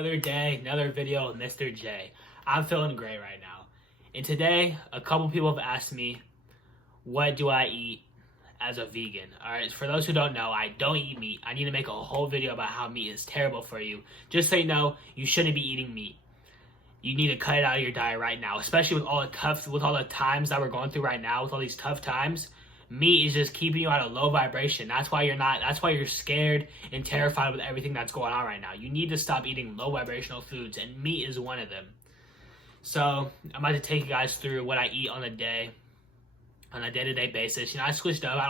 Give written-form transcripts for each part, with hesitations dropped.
Another day, another video, Mr. J. I'm feeling great right now. And today, a couple people have asked me, what do I eat as a vegan? Alright, for those who don't know, I don't eat meat. I need to make a whole video about how meat is terrible for you. Just so you know, you shouldn't be eating meat. You need to cut it out of your diet right now, especially with all the times that we're going through right now, with all these tough times. Meat is just keeping you at a low vibration. That's why you're scared and terrified with everything that's going on right now. You need to stop eating low vibrational foods, and meat is one of them. So I'm about to take you guys through what I eat on a day-to-day basis. You know, I switched up. I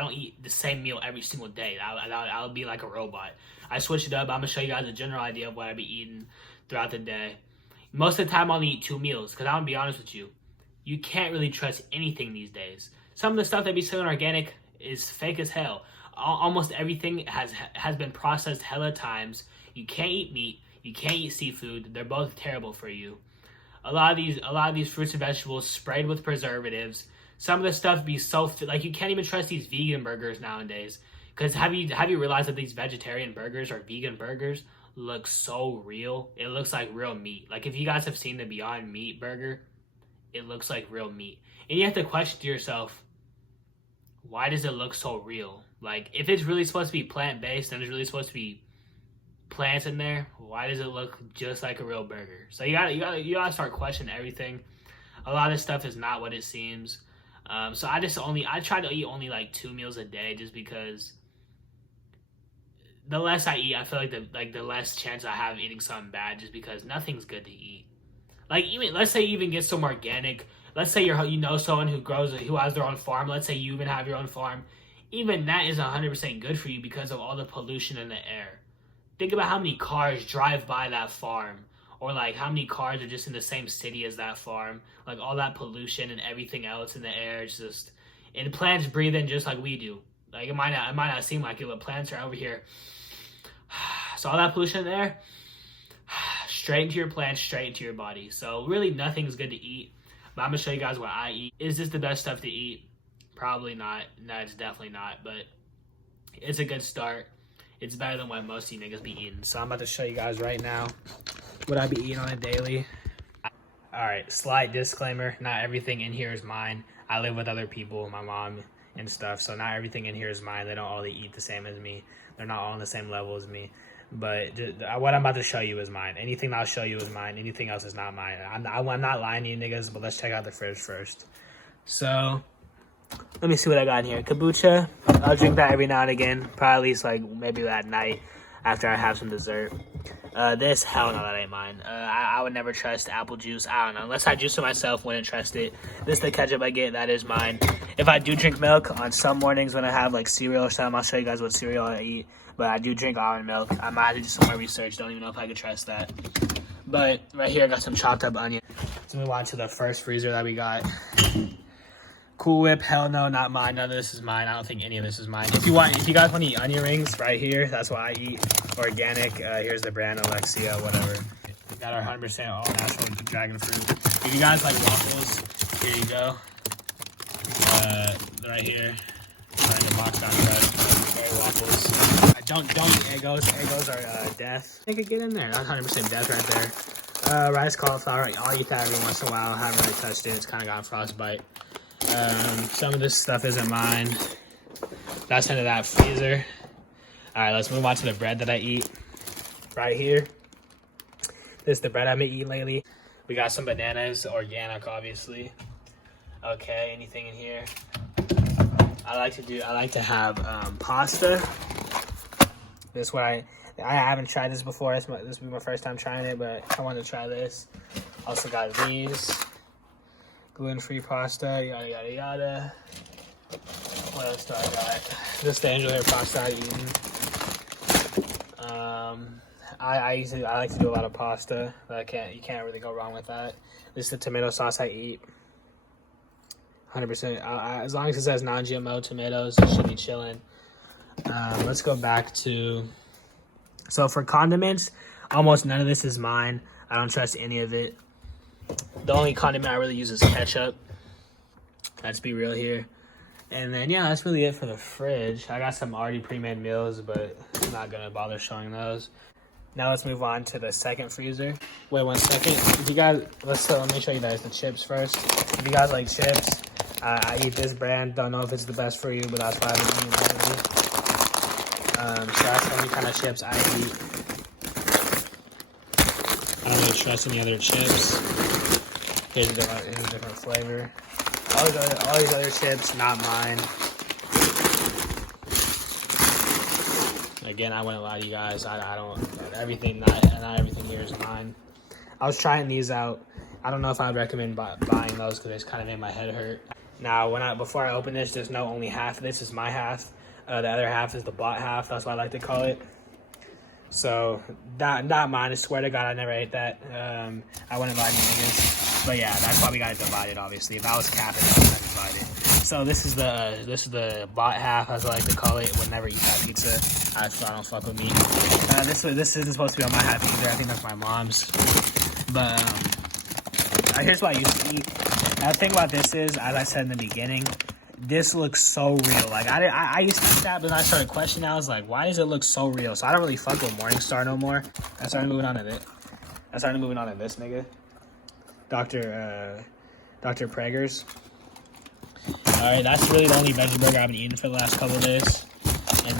don't eat the same meal every single day. I'll be like a robot. I switched it up. I'm gonna show you guys a general idea of what I be eating throughout the day. Most of the time, I'll eat 2 meals, because I'm gonna be honest with you, you can't really trust anything these days. Some of the stuff that be selling organic is fake as hell. Almost everything has been processed hella times. You can't eat meat. You can't eat seafood. They're both terrible for you. A lot of these fruits and vegetables sprayed with preservatives. Some of the stuff be so like you can't even trust these vegan burgers nowadays. Because have you realized that these vegetarian burgers or vegan burgers look so real? It looks like real meat. Like if you guys have seen the Beyond Meat burger, it looks like real meat. And you have to question to yourself, why does it look so real? Like, if it's really supposed to be plant-based and there's really supposed to be plants in there, why does it look just like a real burger? So you gotta start questioning everything. A lot of this stuff is not what it seems. So I try to eat only like 2 meals a day, just because the less I eat, I feel like the less chance I have of eating something bad, just because nothing's good to eat. Like, even let's say you even get some organic. Let's say you know someone who has their own farm. Let's say you even have your own farm. Even that isn't 100% good for you because of all the pollution in the air. Think about how many cars drive by that farm, or like how many cars are just in the same city as that farm. Like all that pollution and everything else in the air. It's just, and plants breathe in just like we do. Like it might not seem like it, but plants are over here. So all that pollution in the air, straight into your plants, straight into your body. So really nothing's good to eat. But I'm going to show you guys what I eat. Is this the best stuff to eat? Probably not. No, it's definitely not. But it's a good start. It's better than what most of you niggas be eating. So I'm about to show you guys right now what I be eating on a daily. Alright, slight disclaimer. Not everything in here is mine. I live with other people, my mom and stuff. So not everything in here is mine. They don't all eat the same as me. They're not all on the same level as me. But what I'm about to show you is mine. Anything I'll show you is mine. Anything else is not mine. I'm not lying to you niggas, but let's check out the fridge first. So, let me see what I got in here. Kombucha. I'll drink that every now and again. Probably at least like maybe at night after I have some dessert. This, hell no, that ain't mine. I would never trust apple juice. I don't know. Unless I juice it myself, wouldn't trust it. This, the ketchup I get, that is mine. If I do drink milk on some mornings when I have like cereal or something, I'll show you guys what cereal I eat. But I do drink almond milk. I might have to do some more research. Don't even know if I could trust that. But right here, I got some chopped up onion. So move on to the first freezer that we got. Cool Whip, hell no, not mine. None of this is mine. I don't think any of this is mine. If you guys want to eat onion rings, right here, that's what I eat. Organic. Here's the brand, Alexia, whatever. We got our 100% all natural dragon fruit. If you guys like waffles, here you go. Right here. Right in the box down there. Waffles. Don't eat Eggos. Eggos are death. They could get in there. That's 100% death right there. Rice cauliflower. I'll eat that every once in a while. I haven't really touched it. It's kind of got frostbite. Some of this stuff isn't mine. That's into that freezer. Alright, let's move on to the bread that I eat. Right here. This is the bread I've been eating lately. We got some bananas, organic obviously. Okay, anything in here? I like to have pasta. This is what I haven't tried this before. This will be my first time trying it, but I want to try this. Also got these. Gluten-free pasta, yada yada yada. What else do I got? This is the angel hair pasta I eat. I like to do a lot of pasta. But you can't really go wrong with that. This is the tomato sauce I eat. 100%. As long as it says non-GMO tomatoes, it should be chilling. Let's go back to. So for condiments, almost none of this is mine. I don't trust any of it. The only condiment I really use is ketchup. Let's be real here. And then, yeah, that's really it for the fridge. I got some already pre-made meals, but I'm not going to bother showing those. Now let's move on to the second freezer. Wait 1 second. If you guys, let me show you guys the chips first. If you guys like chips, I eat this brand. Don't know if it's the best for you, but that's why I've been eating lately. So that's the only kind of chips I eat. I don't really trust any other chips. Here's a different flavor. All these other chips, not mine. Again, I wouldn't lie to you guys. I don't. Everything, not everything here is mine. I was trying these out. I don't know if I would recommend buying those because they kind of made my head hurt. Now, before I open this, just know only half of this is my half. The other half is the bought half. That's what I like to call it. So, not mine. I swear to God, I never ate that. I wouldn't lie to you niggas. But yeah, that's why we got it divided, obviously. If I was capping, I would have divided. So this is the bought half, as I like to call it. Would never eat that pizza. I don't fuck with me. This isn't supposed to be on my half either. I think that's my mom's. But here's what I used to eat. The thing about this is, as I said in the beginning, this looks so real. Like I used to eat that, but then I started questioning. I was like, why does it look so real? So I don't really fuck with Morningstar no more. I started moving on to this. Nigga. Dr. Prager's. Alright, that's really the only veggie burger I've been eating for the last couple of days. And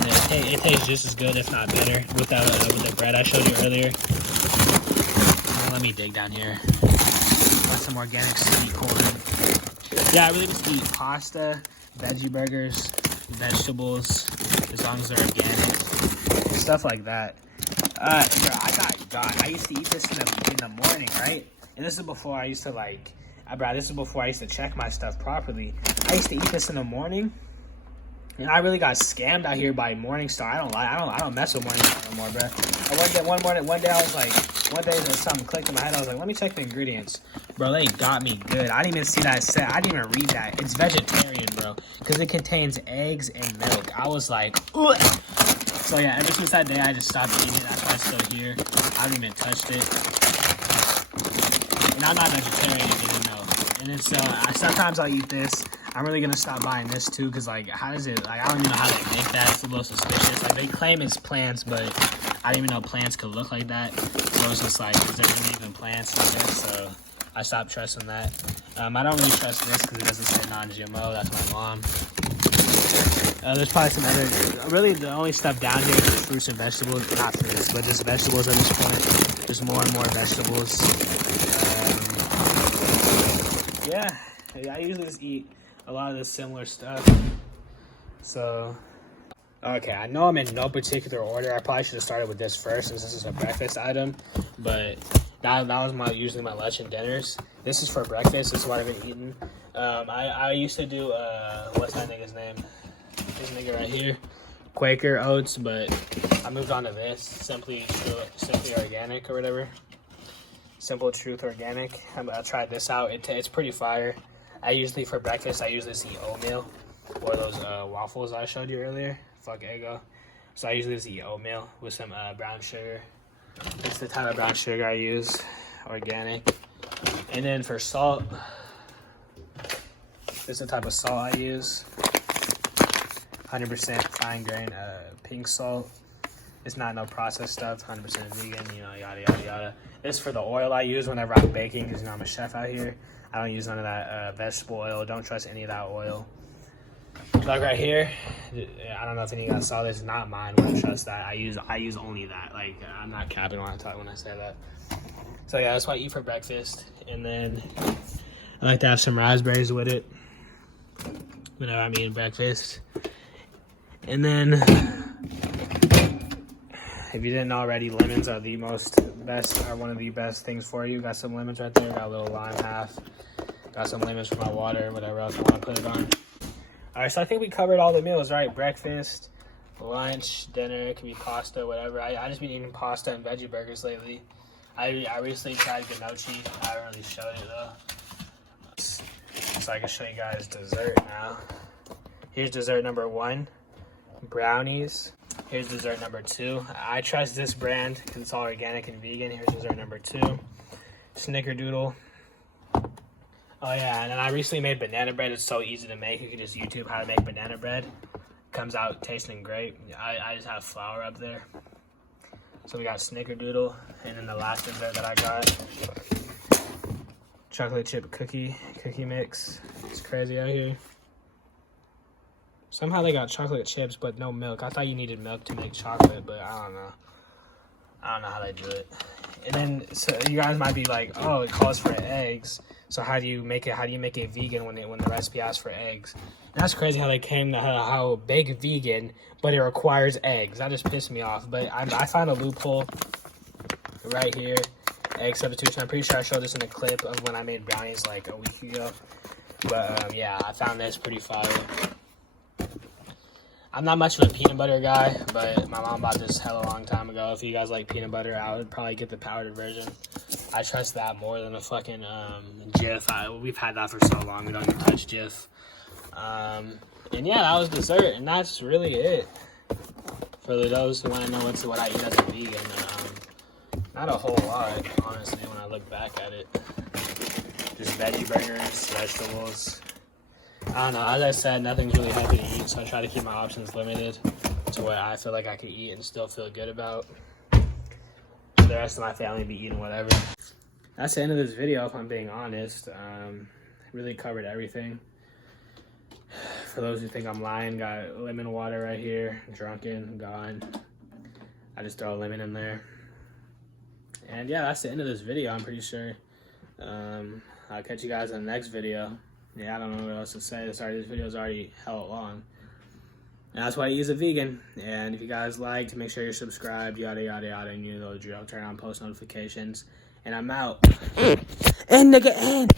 it tastes just as good, if not better, with the bread I showed you earlier. Let me dig down here. Want some organic sweet corn. Yeah, I really just eat pasta, veggie burgers, vegetables, as long as they're organic. Stuff like that. Bro, I got done. I used to eat this in the morning, right? And this is before I used to check my stuff properly. I used to eat this in the morning, and I really got scammed out here by Morningstar. I don't mess with Morningstar no more, bro. One day something clicked in my head. I was like, let me check the ingredients, bro. They got me good. I didn't even see that set. I didn't even read that. It's vegetarian, bro, because it contains eggs and milk. I was like, ugh. So yeah, ever since that day, I just stopped eating it. That's why it's still here. I haven't even touched it. And I'm not vegetarian, if you didn't know. And then so sometimes I'll eat this. I'm really gonna stop buying this too, cause like, how does it? Like, I don't even know how they make that. It's a little suspicious. Like, they claim it's plants, but I didn't even know plants could look like that. So it's just like, is there even plants in this? So I stopped trusting that. I don't really trust this because it doesn't say non-GMO. That's my mom. There's probably some other. Really, the only stuff down here is fruits and vegetables. Not fruits, but just vegetables at this point. There's more and more vegetables. Yeah, I usually just eat a lot of this similar stuff. So, okay, I know I'm in no particular order. I probably should have started with this first, since this is a breakfast item. But that was usually my lunch and dinners. This is for breakfast. This is what I've been eating. I used to do what's that nigga's name? This nigga right here, Quaker oats, but I moved on to this, simply organic or whatever. Simple Truth Organic. I tried this out. It's pretty fire. For breakfast, I usually eat oatmeal or those waffles I showed you earlier. Fuck Eggo. So I usually just eat oatmeal with some brown sugar. It's the type of brown sugar I use, organic. And then for salt, this is the type of salt I use. 100% fine grain pink salt. It's not no processed stuff, 100% vegan, yada, yada, yada. This is for the oil I use whenever I'm baking, because, I'm a chef out here. I don't use none of that vegetable oil. Don't trust any of that oil. Like right here, I don't know if any of you guys saw this. It's not mine. Wouldn't trust that. I use only that. Like, I'm not capping when I say that. So yeah, that's what I eat for breakfast. And then I like to have some raspberries with it whenever I'm eating breakfast. And then, if you didn't know already, lemons are one of the best things for you. Got some lemons right there. Got a little lime half. Got some lemons for my water, whatever else I want to put it on. All right, so I think we covered all the meals, right? Breakfast, lunch, dinner. It could be pasta, whatever. I just been eating pasta and veggie burgers lately. I recently tried gnocchi. I haven't really showed it though. So I can show you guys dessert now. Here's dessert number 1. Brownies. Here's dessert number 2. I trust this brand because it's all organic and vegan. Here's dessert number 2. Snickerdoodle. Oh yeah, and then I recently made banana bread. It's so easy to make. You can just YouTube how to make banana bread. Comes out tasting great. I just have flour up there. So we got snickerdoodle, and then the last dessert that I got, chocolate chip cookie mix. It's crazy out here. Somehow they got chocolate chips, but no milk. I thought you needed milk to make chocolate, but I don't know. I don't know how they do it. And then, so you guys might be like, oh, it calls for eggs. So how do you make it? How do you make it vegan when the recipe asks for eggs? And that's crazy how they came to how big vegan, but it requires eggs. That just pissed me off. But I found a loophole right here. Egg substitution. I'm pretty sure I showed this in a clip of when I made brownies like a week ago. But yeah, I found this pretty fire. I'm not much of a peanut butter guy, but my mom bought this hella long time ago. If you guys like peanut butter, I would probably get the powdered version. I trust that more than a fucking Jif. We've had that for so long, we don't even touch Jif. And yeah, that was dessert, and that's really it. For those who want to know what I eat as a vegan, not a whole lot, honestly, when I look back at it. Just veggie burgers, vegetables. I don't know, as I said, nothing's really healthy to eat, so I try to keep my options limited to what I feel like I can eat and still feel good about. The rest of my family be eating whatever. That's the end of this video, if I'm being honest. Really covered everything. For those who think I'm lying, got lemon water right here, drunken, gone. I just throw a lemon in there. And yeah, that's the end of this video, I'm pretty sure. I'll catch you guys in the next video. Yeah, I don't know what else to say. This video is already hella long. And that's why I use a vegan. And if you guys liked, make sure you're subscribed, yada, yada, yada, and you know the drill. Turn on post notifications. And I'm out. And nigga, and.